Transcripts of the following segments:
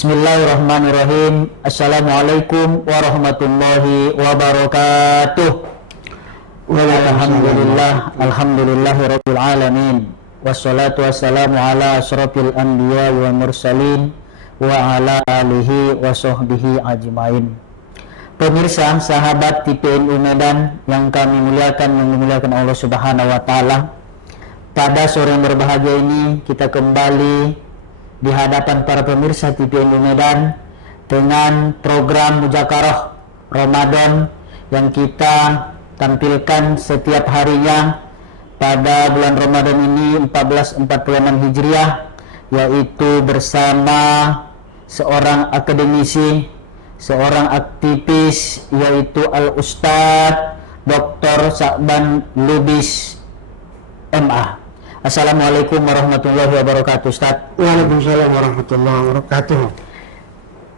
Bismillahirrahmanirrahim. Assalamualaikum warahmatullahi wabarakatuh. Alhamdulillahirabbil alamin. Wassalatu wassalamu ala asyrafil anbiya wal mursalin wa ala alihi wa sahbihi ajmain. Pemirsa, sahabat TPNU Medan yang kami muliakan, yang dimuliakan Allah Subhanahu wa taala. Pada sore yang berbahagia ini kita kembali di hadapan para pemirsa TPNU Medan dengan program Muzakarah Ramadan yang kita tampilkan setiap harinya pada bulan Ramadan ini 1446 Hijriah, yaitu bersama seorang akademisi, seorang aktivis, yaitu Al-Ustadz Dr. Sa'ban Lubis MA. Assalamualaikum warahmatullahi wabarakatuh, Ustaz. Waalaikumsalam warahmatullahi wabarakatuh.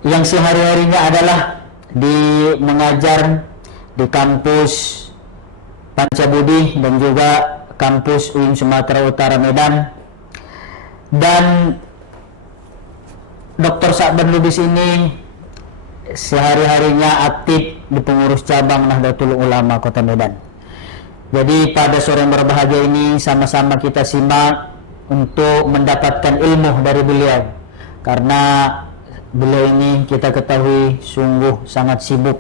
Yang sehari-harinya adalah mengajar di kampus Pancabudi dan juga kampus UIN Sumatera Utara Medan. Dan Dr. Sa'ban Lubis ini sehari-harinya aktif di pengurus cabang Nahdlatul Ulama Kota Medan. Jadi pada sore yang berbahagia ini sama-sama kita simak untuk mendapatkan ilmu dari beliau, karena beliau ini kita ketahui sungguh sangat sibuk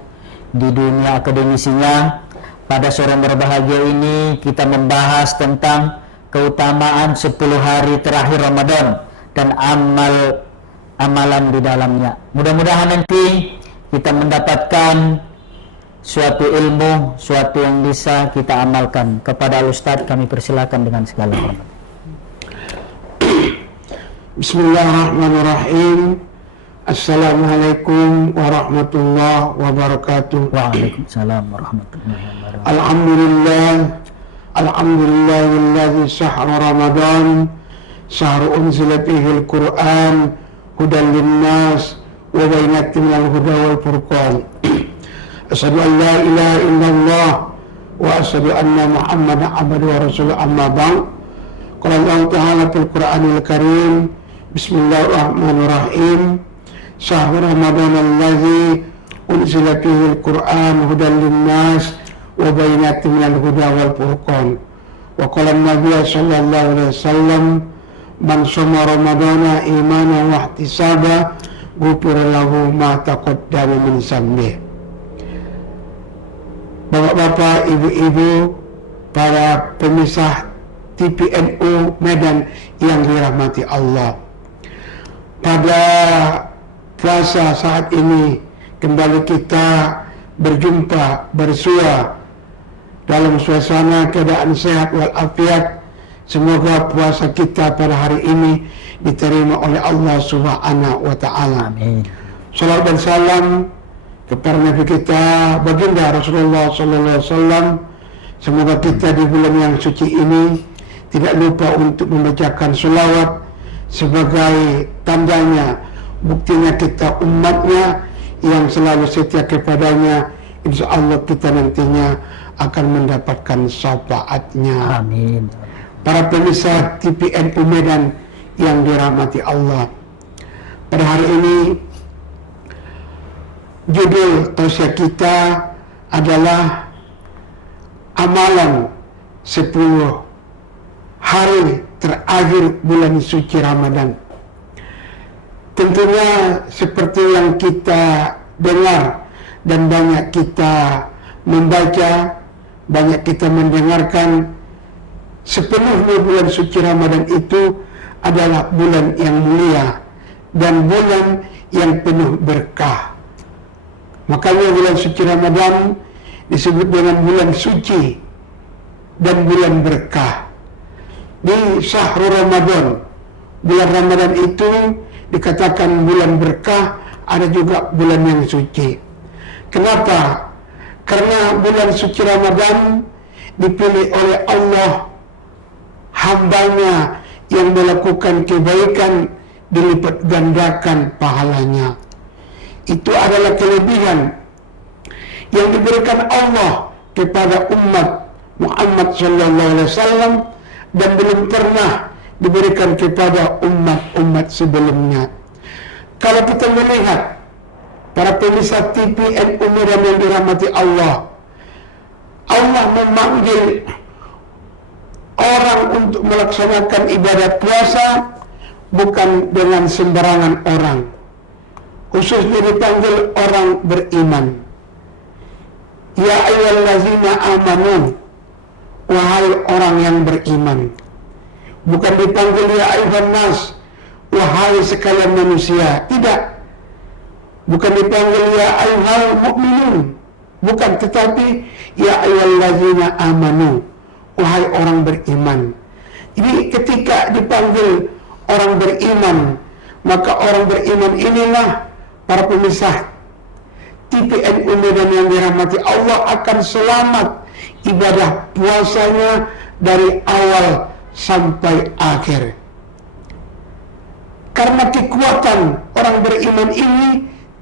di dunia akademisinya. Pada sore yang berbahagia ini kita membahas tentang keutamaan 10 hari terakhir Ramadan dan amalan di dalamnya. Mudah-mudahan nanti kita mendapatkan suatu ilmu, suatu yang bisa kita amalkan. Kepada Al-Ustadz kami persilakan dengan segala hormat. Bismillahirrahmanirrahim. Assalamualaikum warahmatullahi wabarakatuh. Waalaikumsalam warahmatullahi wabarakatuh. Alhamdulillahilladzi syahra Ramadan syahru unzila fihi al-Qur'an hudan linnas wa bainatin minal huda wal furqan. Asyhadu an la ilaha illallah wa asyhadu anna Muhammadan abduhu wa rasuluhu, amma ba'd. Qala Allah Ta'ala fil Qur'anil Karim, Bismillahirrahmanirrahim. Syahrul Ramadan allazi unzila fihi al-Qur'an hudan linnas wa bainatin minal huda wal furqan. Wa qala an-nabiy sallallahu alaihi wasallam, man shoma ramadana imanan wa ihtisaba ghufira lahu ma taqaddama min dhanbihi. Bapak-bapak, ibu-ibu, para pemisah TPNU Medan yang dirahmati Allah. Pada puasa saat ini kembali kita berjumpa, bersua dalam suasana keadaan sehat walafiat. Semoga puasa kita pada hari ini diterima oleh Allah Subhanahu wa taala. Amin. Salawat dan salam kepada Nabi kita baginda Rasulullah sallallahu alaihi wasallam. Semoga kita di bulan yang suci ini tidak lupa untuk membacakan selawat sebagai tandanya, buktinya kita umatnya yang selalu setia kepadanya. Insya Allah kita nantinya akan mendapatkan syafaatnya. Amin. Para pemirsa TPNU Medan yang dirahmati Allah, pada hari ini judul tausiah kita adalah amalan 10 hari terakhir bulan suci Ramadan. Tentunya seperti yang kita dengar dan banyak kita membaca, banyak kita mendengarkan, sepenuhnya bulan suci Ramadan itu adalah bulan yang mulia dan bulan yang penuh berkah. Makanya bulan suci Ramadan disebut dengan bulan suci dan bulan berkah. Di syahrul Ramadan, bulan Ramadan itu dikatakan bulan berkah, ada juga bulan yang suci. Kenapa? Karena bulan suci Ramadan dipilih oleh Allah, hambanya yang melakukan kebaikan dilipat gandakan pahalanya. Itu adalah kelebihan yang diberikan Allah kepada umat Muhammad sallallahu alaihi wasallam dan belum pernah diberikan kepada umat-umat sebelumnya. kalau kita melihat para pemirsa TV NU Medan yang dirahmati Allah, Allah memanggil orang untuk melaksanakan ibadah puasa bukan dengan sembarangan orang, khususnya dipanggil orang beriman. Ya ayyuhallazina amanu, wahai orang yang beriman. Bukan dipanggil ya ayyuhan nas, wahai sekalian manusia. Tidak. Bukan dipanggil ya ayyuhal mu'minun, bukan, tetapi ya ayyuhallazina amanu, wahai orang beriman. Jadi ketika dipanggil orang beriman, maka orang beriman inilah para pemirsa TPNU Medan yang dirahmati Allah akan selamat ibadah puasanya dari awal sampai akhir. Karena kekuatan orang beriman ini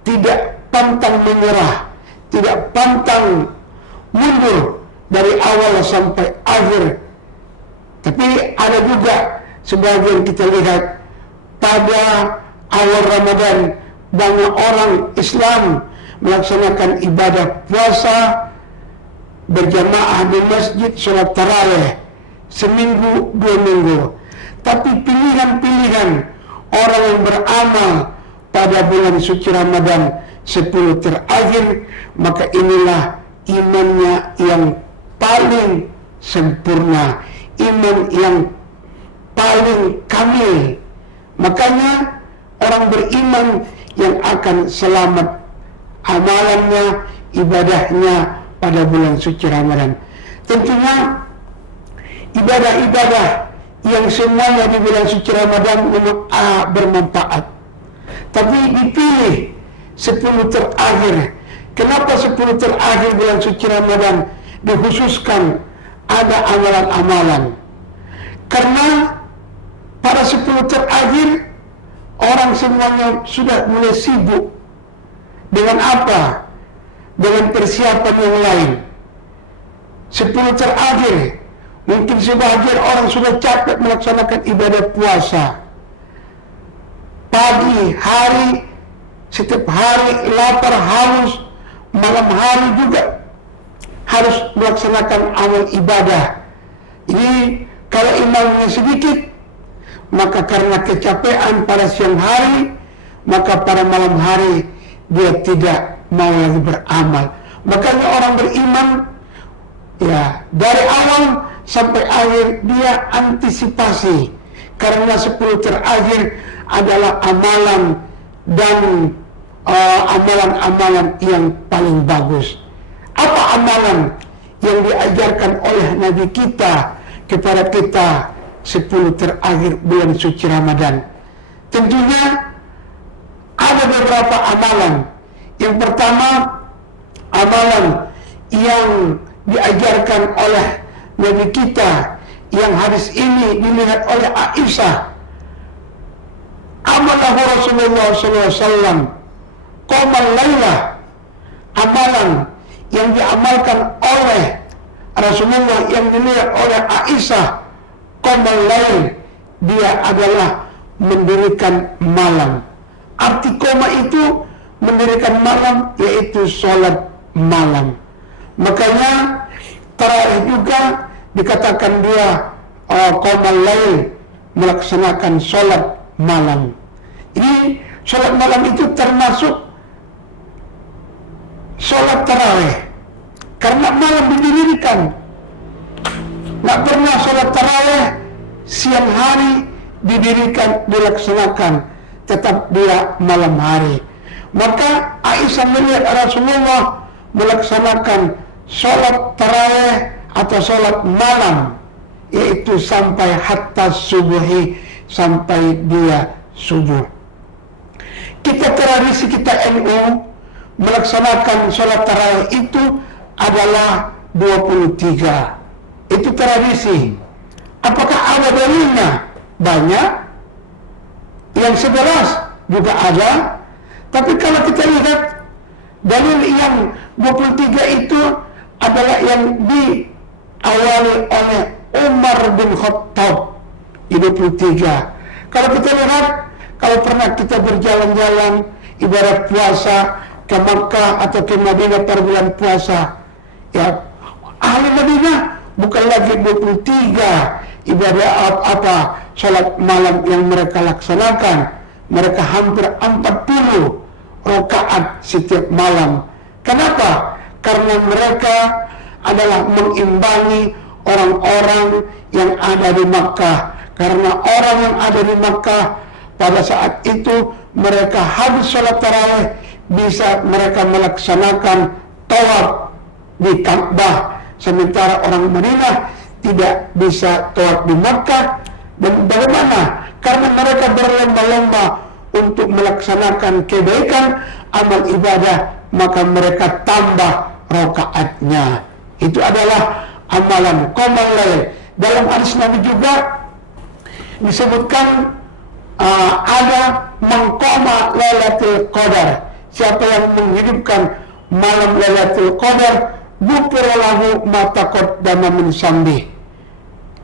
tidak pantang menyerah, tidak pantang mundur dari awal sampai akhir. Tapi ada juga sebagian kita lihat pada awal Ramadan banyak orang Islam melaksanakan ibadah puasa berjamaah di masjid, sholat tarawih seminggu, 2 minggu. Tapi pilihan-pilihan orang yang beramal pada bulan suci Ramadan 10 terakhir, maka inilah imannya yang paling sempurna, iman yang paling kamil. Makanya orang beriman yang akan selamat amalannya, ibadahnya pada bulan suci Ramadan. Tentunya ibadah-ibadah yang semuanya di bulan suci Ramadan bermanfaat, tapi dipilih 10 terakhir. Kenapa 10 terakhir bulan suci Ramadan dikhususkan ada amalan-amalan? Karena pada 10 terakhir orang semuanya sudah mulai sibuk. Dengan apa? Dengan persiapan yang lain. 10 terakhir mungkin sebagian orang sudah capek melaksanakan ibadah puasa. Pagi hari, setiap hari lapar, haus, malam hari juga harus melaksanakan amal ibadah. Jadi kalau imannya sedikit, maka karena kecapean pada siang hari, maka pada malam hari dia tidak mau lagi beramal. Makanya orang beriman, ya, dari awal sampai akhir dia antisipasi, karena 10 terakhir adalah amalan dan amalan-amalan yang paling bagus. Apa amalan yang diajarkan oleh Nabi kita kepada kita 10 terakhir bulan suci Ramadan? Tentunya ada beberapa amalan. Yang pertama, amalan yang diajarkan oleh Nabi kita, yang hadis ini dilihat oleh Aisyah. Amalan Rasulullah SAW qamal laylah, amalan yang diamalkan oleh Rasulullah yang dilihat oleh Aisyah, qamal layl, dia adalah mendirikan malam. Arti koma itu mendirikan malam, yaitu sholat malam. Makanya tarawih juga dikatakan dia qamal layl, melaksanakan sholat malam. Ini sholat malam itu termasuk sholat tarawih, karena malam didirikan. Nggak pernah sholat tarawih siang hari didirikan, dilaksanakan, tetap dia malam hari. Maka Aisyah melihat Rasulullah melaksanakan sholat tarawih atau sholat malam, yaitu sampai hatta subuhi, sampai dia subuh. Kita tradisi kita NU melaksanakan sholat tarawih itu adalah 23. Itu tradisi. Apakah ada dalilnya? Banyak. Yang 11 juga ada. Tapi kalau kita lihat dalil yang 23 itu adalah yang diawali oleh Umar bin Khattab, 23. Kalau kita lihat Kalau pernah kita berjalan-jalan ibadah puasa ke Makkah atau ke Madinah pada bulan puasa, ya ahli Madinah bukan lagi 23 ibadah salat malam yang mereka laksanakan, mereka hampir 40 rakaat setiap malam. Kenapa? Karena mereka adalah mengimbangi orang-orang yang ada di Makkah. Karena orang yang ada di Makkah pada saat itu mereka habis sholat tarawih, bisa mereka melaksanakan tawaf di Ka'bah, sementara orang Madinah tidak bisa tawaf di Makkah. Dan bagaimana? Karena mereka berlomba-lomba untuk melaksanakan kebaikan amal ibadah, maka mereka tambah rakaatnya. Itu adalah amalan qiyamul lail. Dalam hadis Nabi juga disebutkan ada mengqama Lailatul Qadar. Siapa yang menghidupkan malam Lailatul Qadar, ghufira lahu ma taqaddama min dzambi.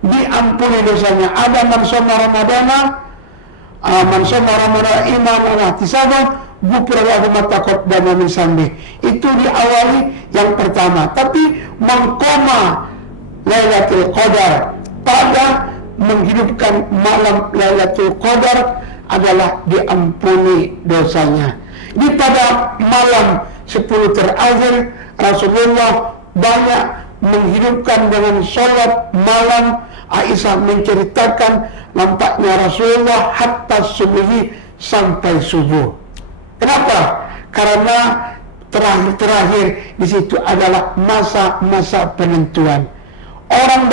Diampuni dosanya. Ada man shoma ramadana, man shoma ramadana imanan wa ihtisaban, ghufira lahu ma taqaddama min dzambi. Itu diawali yang pertama. Tapi mengqama Lailatul Qadar, pada menghidupkan malam Lailatul Qadar adalah diampuni dosanya. Di pada malam 10 terakhir Rasulullah banyak menghidupkan dengan sholat malam. Aisyah menceritakan nampaknya Rasulullah hatta subuhi, sampai subuh. Kenapa? Karena terakhir di situ adalah masa-masa penentuan. Orang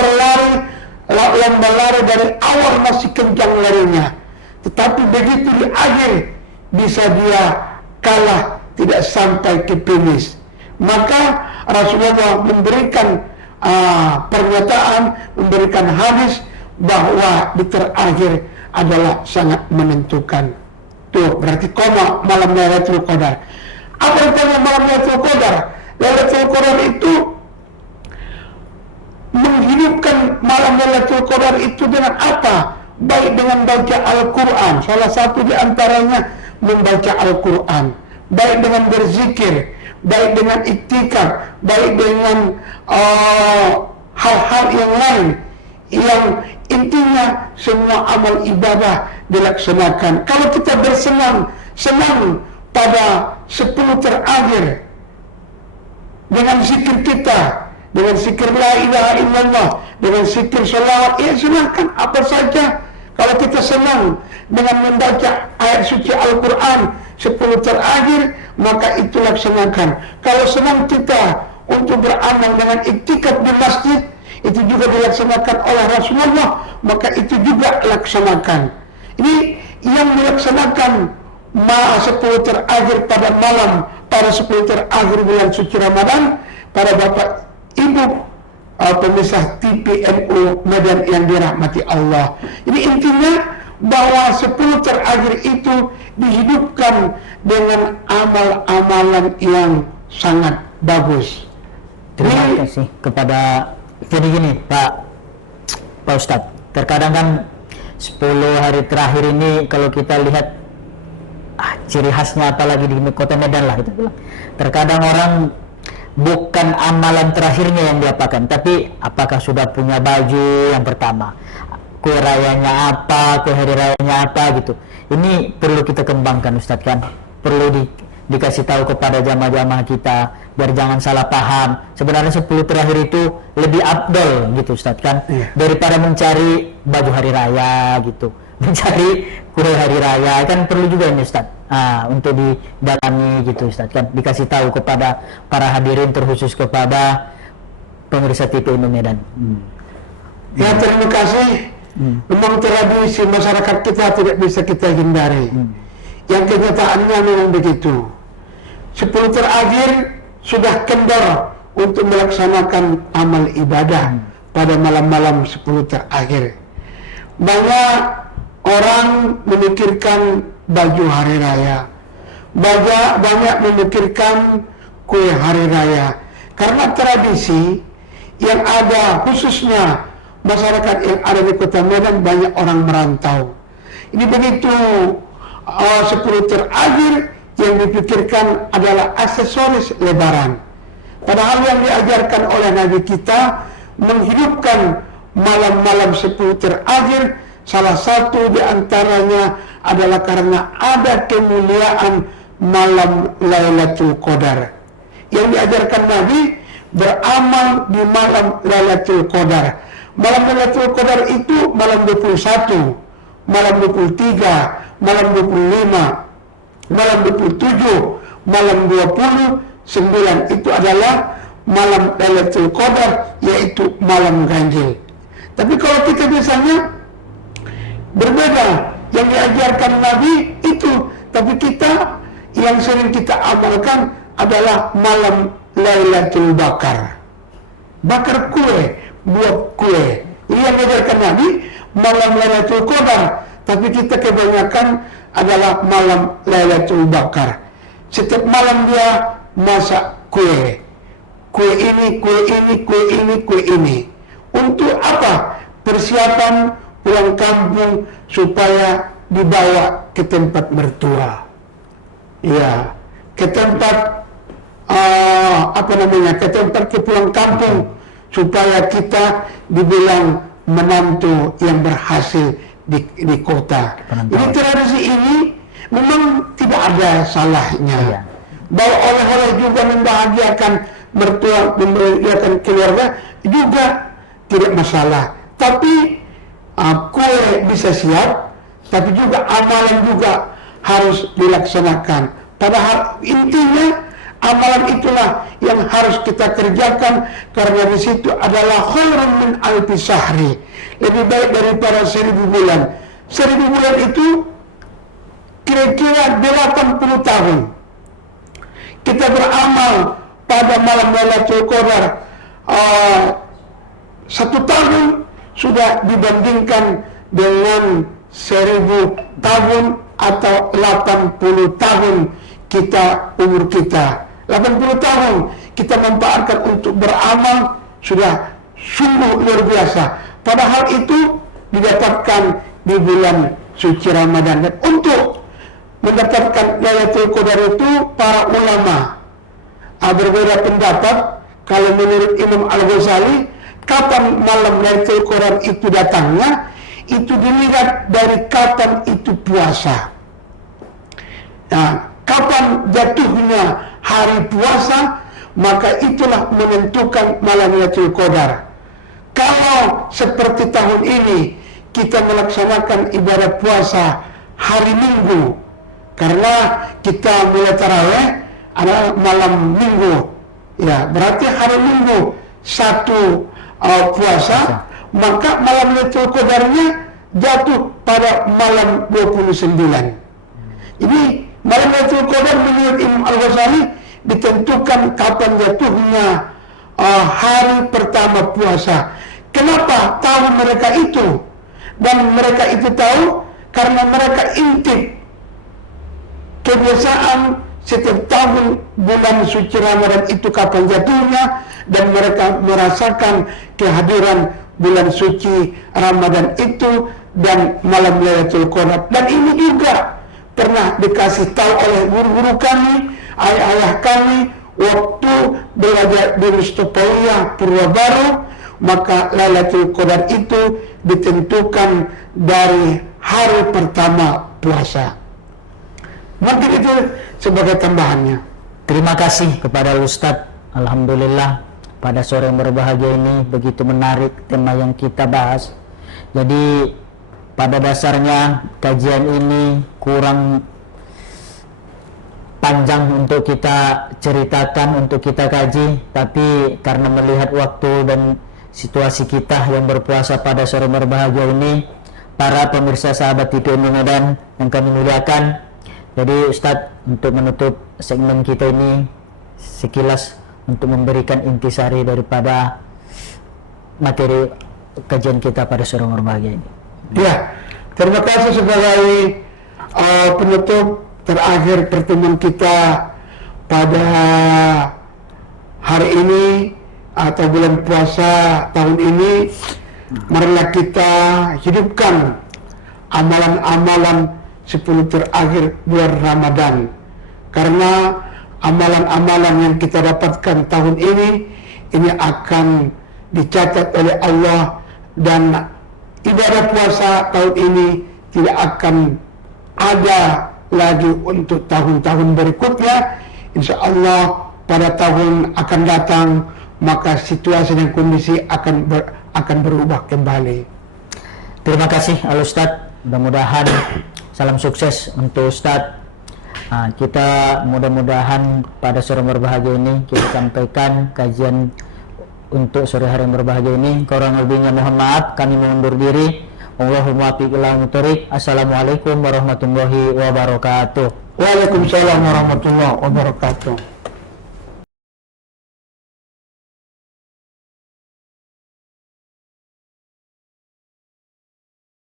yang berlari dari awal masih kencang larinya, tetapi begitu di akhir bisa dia kalah, tidak sampai ke finish. Maka Rasulullah memberikan pernyataan, memberikan hadis bahwa di terakhir adalah sangat menentukan. Tuh berarti koma malam Lailatul Qadar. Apa artinya malam Lailatul Qadar? Lailatul Qadar itu menghidupkan malam Lailatul Qadar itu dengan apa? Baik dengan baca Al-Quran, salah satu di antaranya membaca Al-Quran, baik dengan berzikir, baik dengan iktikaf, baik dengan hal-hal yang lain, yang intinya semua amal ibadah dilaksanakan. Kalau kita senang pada 10 terakhir dengan zikir kita, dengan zikir la ilaha illallah, dengan zikir sholawat, ya silahkan apa saja. Kalau kita senang dengan membaca ayat suci Al-Quran 10 terakhir, maka itu laksanakan. Kalau senang kita untuk beramal dengan iktikaf di masjid, itu juga dilaksanakan oleh Rasulullah, maka itu juga laksanakan. Ini yang dilaksanakan 10 terakhir pada malam, pada 10 terakhir bulan suci Ramadan, para bapak ibu pemirsa TPNU Medan yang dirahmati Allah. Jadi intinya bahwa 10 terakhir itu dihidupkan dengan amal-amalan yang sangat bagus. Terima kasih kepada gini Pak Ustadz. Terkadang kan 10 hari terakhir ini kalau kita lihat ciri khasnya apalagi di kota Medan lah kita bilang. Terkadang orang bukan amalan terakhirnya yang diapakan, tapi apakah sudah punya baju yang pertama, kue rayanya apa, kue hari rayanya apa gitu. Ini perlu kita kembangkan Ustadz kan, perlu dikasih tahu kepada jamaah-jamaah kita biar jangan salah paham. Sebenarnya 10 terakhir itu lebih afdol gitu Ustadz kan, daripada mencari baju hari raya gitu, mencari kue hari raya kan perlu juga ini Ustadz. Untuk didalami gitu Ustadz kan, dikasih tahu kepada para hadirin, terkhusus kepada pemirsa TPNU Medan. Ya terima kasih. Memang tradisi masyarakat kita tidak bisa kita hindari. Yang kenyataannya memang begitu. 10 terakhir sudah kendor untuk melaksanakan amal ibadah pada malam-malam 10 terakhir. Banyak orang memikirkan baju hari raya, banyak memikirkan kue hari raya, karena tradisi yang ada, khususnya masyarakat yang ada di kota Medan, banyak orang merantau. Ini begitu 10 terakhir yang dipikirkan adalah aksesoris lebaran. Padahal yang diajarkan oleh Nabi kita menghidupkan malam-malam 10 terakhir, salah satu di antaranya adalah karena ada kemuliaan malam Lailatul Qadar. Yang diajarkan Nabi beramal di malam Lailatul Qadar. Malam Lailatul Qadar itu malam 21, malam 23, malam 25, malam 27, malam 29. Itu adalah malam Lailatul Qadar, yaitu malam ganjil. Tapi kalau kita biasanya berbeda, yang diajarkan Nabi itu, tapi kita yang sering kita amalkan adalah malam Lailatul Bakar. Bakar kue, buat kue. Ini yang diajarkan Nabi, malam Lailatul Qadar, tapi kita kebanyakan adalah malam Lailatul Bakar. Setiap malam dia masak kue. Kue ini, kue ini, kue ini, kue ini. Untuk apa? Persiapan pulang kampung supaya dibawa ke tempat mertua. Ya, ke tempat ke tempat ke pulang kampung supaya kita dibilang menantu yang berhasil di kota. Ini tradisi ini memang tidak ada salahnya. Iya. Bahwa oleh-oleh juga membahagiakan mertua, membahagiakan keluarga juga tidak masalah. Tapi kue bisa siap, tapi juga amalan juga harus dilaksanakan. Padahal intinya amalan itulah yang harus kita kerjakan, karena di situ adalah khairun min alfi syahri, lebih baik daripada 1000 bulan. 1000 bulan itu kira-kira 80 tahun. Kita beramal pada malam Lailatul Qadar 1 tahun sudah dibandingkan dengan 1000 tahun atau 80 tahun kita umur kita. 80 tahun kita manfaatkan untuk beramal sudah sungguh luar biasa. Padahal itu didapatkan di bulan suci Ramadan. Dan untuk mendapatkan Lailatul Qadar itu para ulama berbeda pendapat. Kalau menurut Imam Al-Ghazali, kapan malam Lailatul Qadar itu datangnya, itu dilihat dari kapan itu puasa. Nah, kapan jatuhnya hari puasa, maka itulah menentukan malam Lailatul Qadar. Kalau seperti tahun ini kita melaksanakan ibadah puasa hari Minggu, karena kita mulai tarawih adalah malam Minggu, ya berarti hari Minggu satu puasa, maka malam Lailatul Qadarnya jatuh pada malam 29. Jadi malam Lailatul Qadar menurut Imam Al-Ghazali ditentukan kapan jatuhnya hari pertama puasa. Kenapa tahu mereka itu? Dan mereka itu tahu karena mereka intip kebiasaan setiap tahun bulan suci Ramadan itu kapan jatuhnya, dan mereka merasakan kehadiran bulan suci Ramadan itu dan malam Lailatul Qadar. Dan ini juga pernah dikasih tahu oleh guru-guru kami, ayah-ayah kami waktu belajar di Mustopolia Purwabaru. Maka Lailatul Qadar itu ditentukan dari hari pertama puasa. Mungkin itu sebagai tambahannya. Terima kasih kepada Ustadz. Alhamdulillah pada sore yang berbahagia ini begitu menarik tema yang kita bahas. Jadi pada dasarnya kajian ini kurang panjang untuk kita ceritakan, untuk kita kaji, tapi karena melihat waktu dan situasi kita yang berpuasa pada sore berbahagia ini, para pemirsa sahabat TV Medan yang kami muliakan, jadi Ustadz untuk menutup segmen kita ini sekilas untuk memberikan intisari daripada materi kajian kita pada sore berbahagia ini. Ya, terima kasih sebagai penutup terakhir pertemuan kita pada hari ini atau bulan puasa tahun ini. Marilah kita hidupkan amalan-amalan 10 terakhir bulan Ramadan. Karena amalan-amalan yang kita dapatkan tahun ini akan dicatat oleh Allah, dan ibadah puasa tahun ini tidak akan ada lagi untuk tahun-tahun berikutnya. Insya Allah pada tahun akan datang maka situasi dan kondisi akan berubah kembali. Terima kasih Al Ustadz, mudah-mudahan salam sukses untuk Ustadz. Kita mudah-mudahan pada sore yang berbahagia ini kita sampaikan kajian untuk sore hari yang berbahagia ini. Kurang lebihnya mohon maaf, kami mengundur diri. Allahumma taufiq. Assalamualaikum warahmatullahi wabarakatuh. Waalaikumsalam warahmatullahi wabarakatuh.